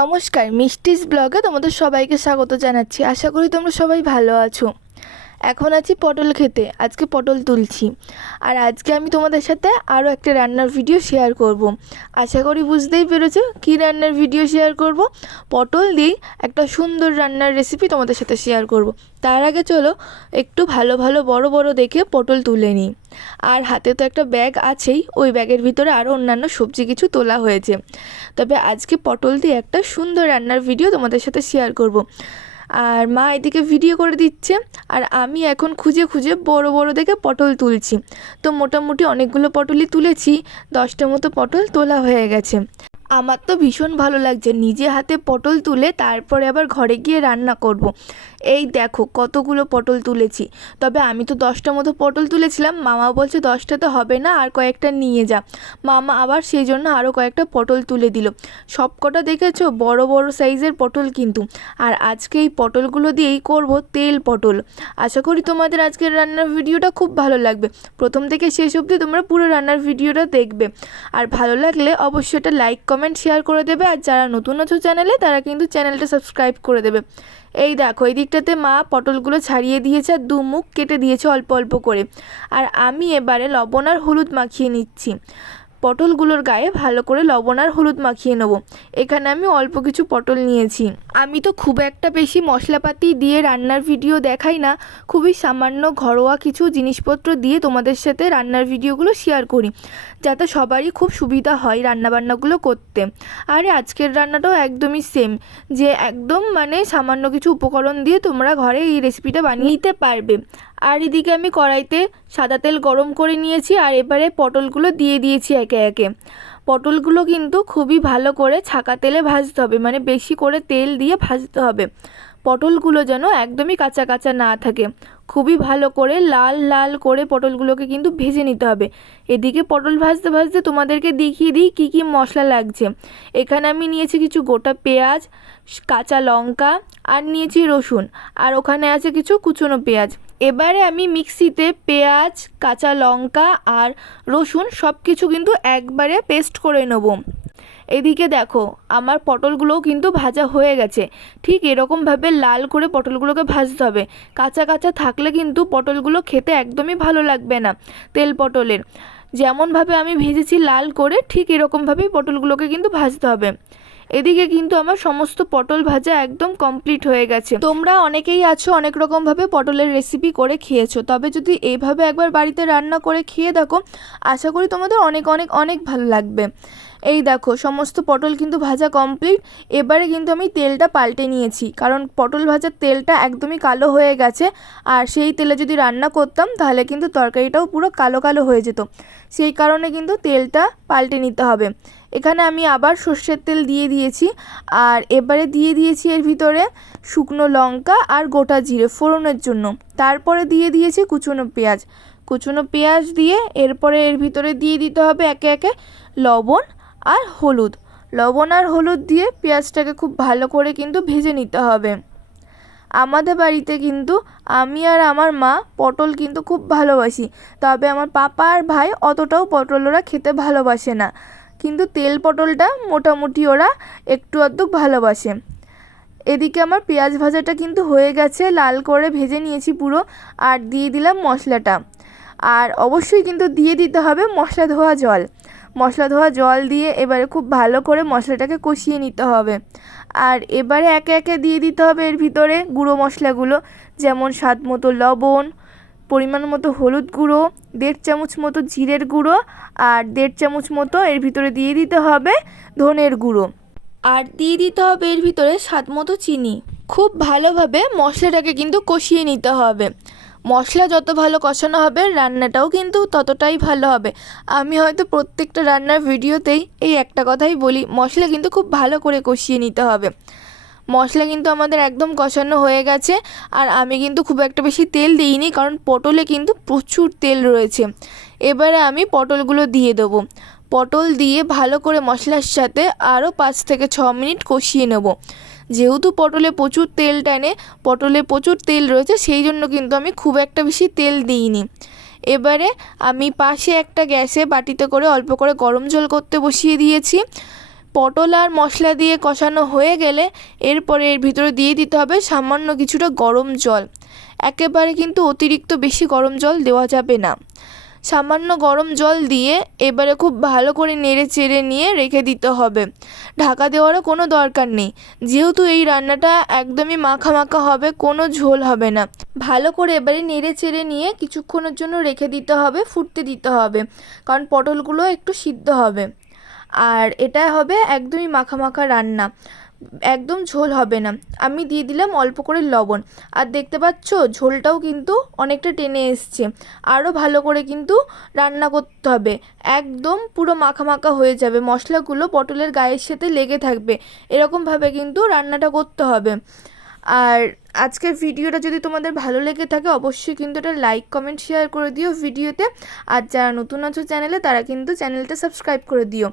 নমস্কার মিষ্টিস ব্লগে তোমাদের সবাইকে স্বাগত জানাচ্ছি। আশা করি তোমরা সবাই ভালো আছো। এখন আছি পটল খেতে, আজকে পটল তুলছি আর আজকে আমি তোমাদের সাথে আরও একটা রান্নার ভিডিও শেয়ার করব। আশা করি বুঝতেই পেরেছ কী রান্নার ভিডিও শেয়ার করব পটল দিয়েই একটা সুন্দর রান্নার রেসিপি তোমাদের সাথে শেয়ার করব। তার আগে চলো একটু ভালো ভালো বড় বড় দেখে পটল তুলে নিই আর হাতে তো একটা ব্যাগ আছেই, ওই ব্যাগের ভিতরে আরও অন্যান্য সবজি কিছু তোলা হয়েছে তবে আজকে পটল দিয়ে একটা সুন্দর রান্নার ভিডিও তোমাদের সাথে শেয়ার করব। আর মা এদিকে ভিডিও করে দিচ্ছে। আর আমি এখন খুঁজে খুঁজে বড় বড় দেখে পটল তুলছি। তো মোটামুটি অনেকগুলো পটলই তুলেছি, দশটা মতো পটল তোলা হয়ে গেছে। আমার তো ভীষণ ভালো লাগছে। নিজে হাতে পটল তুলে তারপরে আবার ঘরে গিয়ে রান্না করব। এই দেখো কতগুলো পটল তুলেছি। তবে আমি তো দশটা মতো পটল তুলেছিলাম। মামা বলছে দশটা তো হবে না, আর কয়েকটা নিয়ে যা। মামা আবার সেই জন্য আরও কয়েকটা পটল তুলে দিল। সবকটা দেখেছ? বড় বড় সাইজের পটল কিন্তু। আর আজকে এই পটলগুলো দিয়েই করব তেল পটল। আশা করি তোমাদের আজকের রান্নার ভিডিওটা খুব ভালো লাগবে। প্রথম থেকে শেষ অবধি তোমরা পুরো রান্নার ভিডিওটা দেখবে। আর ভালো লাগলে অবশ্যই এটা লাইক, কমেন্ট শেয়ার করে দেবে। আর যারা নতুন আছো চ্যানেলে তারা কিন্তু চ্যানেলটা সাবস্ক্রাইব করে দেবে। এই দেখো, এই দিকটাতে মা পটলগুলো ছাড়িয়ে দিয়েছে আর দু মুখ কেটে দিয়েছে অল্প অল্প করে। আর আমি এবারে লবণ আর হলুদ মাখিয়ে নিচ্ছি। পটলগুলোর গায়ে ভালো করে লবণ আর হলুদ মাখিয়ে নেব। এখানে আমি অল্প কিছু পটল নিয়েছি। আমি তো খুব একটা বেশি মশলাপাতি দিয়ে রান্নার ভিডিও দেখাই না। খুবই সামান্য ঘরোয়া কিছু জিনিসপত্র দিয়ে তোমাদের সাথে রান্নার ভিডিওগুলো শেয়ার করি, যাতে সবারই খুব সুবিধা হয় রান্নাবান্নাগুলো করতে। আর আজকের রান্নাটাও একদমই সেম যে একদম মানে সামান্য কিছু উপকরণ দিয়ে তোমরা ঘরে এই রেসিপিটা বানিয়ে নিতে পারবে। আর এদিকে আমি কড়াইতে সাদা তেল গরম করে নিয়েছি আর এবারে পটলগুলো দিয়ে দিয়েছি একে একে। পটলগুলো কিন্তু খুবই ভালো করে ছাকা তেলে ভাজতে হবে মানে বেশি করে তেল দিয়ে ভাজতে হবে। পটলগুলো যেন একদমই কাঁচা কাঁচা না থাকে। খুবই ভালো করে লাল লাল করে পটলগুলোকে কিন্তু ভেজে নিতে হবে। এদিকে পটল ভাজতে ভাজতে তোমাদেরকে দেখিয়ে দিই কী কী মশলা লাগছে। এখানে আমি নিয়েছি কিছু গোটা পেঁয়াজ, কাঁচা লঙ্কা আর নিয়েছি রসুন। আর ওখানে আছে কিছু কুচনো পেঁয়াজ। এবারে আমি মিক্সিতে পেঁয়াজ, কাঁচা লঙ্কা আর রসুন সব কিছু কিন্তু একবারে পেস্ট করে নেব। এদিকে দেখো, আমার পটলগুলোও কিন্তু ভাজা হয়ে গেছে। ঠিক এরকমভাবে লাল করে পটলগুলোকে ভাজতে হবে। কাঁচা কাঁচা থাকলে কিন্তু পটলগুলো খেতে একদমই ভালো লাগবে না তেল পটলের। যেমনভাবে আমি ভেজেছি লাল করে, ঠিক এরকমভাবেই পটলগুলোকে কিন্তু ভাজতে হবে। এদিকে কিন্তু আমার সমস্ত পটল ভাজা একদম কমপ্লিট হয়ে গেছে। তোমরা অনেকেই আছো, অনেক রকমভাবে পটলের রেসিপি করে খেয়েছো। তবে যদি এইভাবে একবার বাড়িতে রান্না করে খেয়ে দেখো, আশা করি তোমাদের অনেক অনেক অনেক ভালো লাগবে। এই দেখো, সমস্ত পটল কিন্তু ভাজা কমপ্লিট এবারে কিন্তু আমি তেলটা পাল্টে নিয়েছি, কারণ পটল ভাজার তেলটা একদমই কালো হয়ে গেছে। আর সেই তেলে যদি রান্না করতাম, তাহলে কিন্তু তরকারিটাও পুরো কালো কালো হয়ে যেত। সেই কারণে কিন্তু তেলটা পাল্টে নিতে হবে। এখানে আমি আবার সর্ষের তেল দিয়ে দিয়েছি। আর এবারে দিয়ে দিয়েছি এর ভিতরে শুকনো লঙ্কা আর গোটা জিরে ফোড়নের জন্য। তারপরে দিয়ে দিয়েছি কুচনো পেঁয়াজ। কুচনো পেঁয়াজ দিয়ে এরপরে এর ভিতরে দিয়ে দিতে হবে একে একে লবণ আর হলুদ। লবণ আর হলুদ দিয়ে পেঁয়াজটাকে খুব ভালো করে কিন্তু ভেজে নিতে হবে। আমাদের বাড়িতে কিন্তু আমি আর আমার মা পটল কিন্তু খুব ভালোবাসি। তবে আমার পাপা আর ভাই অতটাও পটল ওরা খেতে ভালোবাসে না। কিন্তু তেল পটলটা মোটামুটি ওরা একটু আধটু ভালোবাসে। এদিকে আমার পেঁয়াজ ভাজাটা কিন্তু হয়ে গেছে, লাল করে ভেজে নিয়েছি পুরো আর দিয়ে দিলাম মশলাটা। আর অবশ্যই কিন্তু দিয়ে দিতে হবে মশলা ধোয়া জল। মশলা ধোয়া জল দিয়ে এবারে খুব ভালো করে মশলাটাকে কষিয়ে নিতে হবে। আর এবারে একে একে দিয়ে দিতে হবে এর ভিতরে গুঁড়ো মশলাগুলো, যেমন স্বাদ মতো লবণ পরিমাণ মতো হলুদ গুঁড়ো, দেড় চামচ মতো জিরের গুঁড়ো আর দেড় চামচ মতো এর ভিতরে দিয়ে দিতে হবে ধনের গুঁড়ো। আর দিয়ে দিতে হবে এর ভিতরে স্বাদ মতো চিনি। খুব ভালোভাবে মশলাটাকে কিন্তু কষিয়ে নিতে হবে। মশলা যত ভালো কষানো হবে, রান্নাটাও কিন্তু ততটাই ভালো হবে। আমি হয়তো প্রত্যেকটা রান্নার ভিডিওতেই এই একটা কথাই বলি, মশলা কিন্তু খুব ভালো করে কষিয়ে নিতে হবে। মশলা কিন্তু আমাদের একদম কষানো হয়ে গেছে। আর আমি কিন্তু খুব একটা বেশি তেল দিইনি, কারণ পটলে কিন্তু প্রচুর তেল রয়েছে। এবারে আমি পটলগুলো দিয়ে দেবো। পটল দিয়ে ভালো করে মশলার সাথে আরও পাঁচ থেকে ছ মিনিট কষিয়ে নেব। যেহেতু পটলে প্রচুর তেল টানে, পটলে প্রচুর তেল রয়েছে, সেই জন্য কিন্তু আমি খুব একটা বেশি তেল দিইনি। এবারে আমি পাশে একটা গ্যাসে বাটিতে করে অল্প করে গরম জল করতে বসিয়ে দিয়েছি। পটল আর মশলা দিয়ে কষানো হয়ে গেলে এরপরে এর ভিতরে দিয়ে দিতে হবে সামান্য কিছুটা গরম জল। একেবারে কিন্তু অতিরিক্ত বেশি গরম জল দেওয়া যাবে না। সামান্য গরম জল দিয়ে এবারে খুব ভালো করে নেড়ে চেড়ে নিয়ে রেখে দিতে হবে। ঢাকা দেওয়ারও কোনো দরকার নেই। যেহেতু এই রান্নাটা একদমই মাখা মাখা হবে, কোনো ঝোল হবে না। ভালো করে এবারে নেড়ে চেড়ে নিয়ে কিছুক্ষণের জন্য রেখে দিতে হবে, ফুটতে দিতে হবে। কারণ পটলগুলো একটু সিদ্ধ হবে। আর এটা হবে একদমই মাখা মাখা রান্না। একদম ঝোল হবে না। আমি দিয়ে দিলাম অল্প করে লবণ। আর দেখতে পাচ্ছ, ঝোলটাও কিন্তু অনেকটা টেনে এসছে। আরও ভালো করে কিন্তু রান্না করতে হবে। একদম পুরো মাখা মাখা হয়ে যাবে। মশলাগুলো পটলের গায়ের সাথে লেগে থাকবে। এরকমভাবে কিন্তু রান্নাটা করতে হবে। আর আজকের ভিডিওটা যদি তোমাদের ভালো লেগে থাকে, অবশ্যই কিন্তু এটা লাইক কমেন্ট শেয়ার করে দিও ভিডিওতে। আর যারা নতুন আছো চ্যানেলে তারা কিন্তু চ্যানেলটা সাবস্ক্রাইব করে দিও।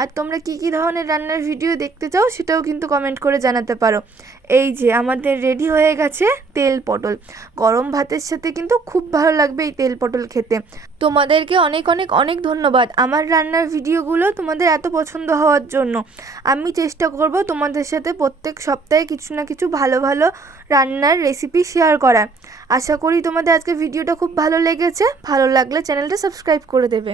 আর তোমরা কী কী ধরনের রান্নার ভিডিও দেখতে চাও, সেটাও কিন্তু কমেন্ট করে জানাতে পারো। এই যে, আমাদের রেডি হয়ে গেছে তেল পটল। গরম ভাতের সাথে কিন্তু খুব ভালো লাগবে এই তেল পটল খেতে। তোমাদেরকে অনেক অনেক অনেক ধন্যবাদ আমার রান্নার ভিডিওগুলো তোমাদের এত পছন্দ হওয়ার জন্য। আমি চেষ্টা করব তোমাদের সাথে প্রত্যেক সপ্তাহে কিছু না কিছু ভালো ভালো রান্নার রেসিপি শেয়ার করা আশা করি তোমাদের আজকে ভিডিওটা খুব ভালো লেগেছে। ভালো লাগলে চ্যানেলটা সাবস্ক্রাইব করে দেবে।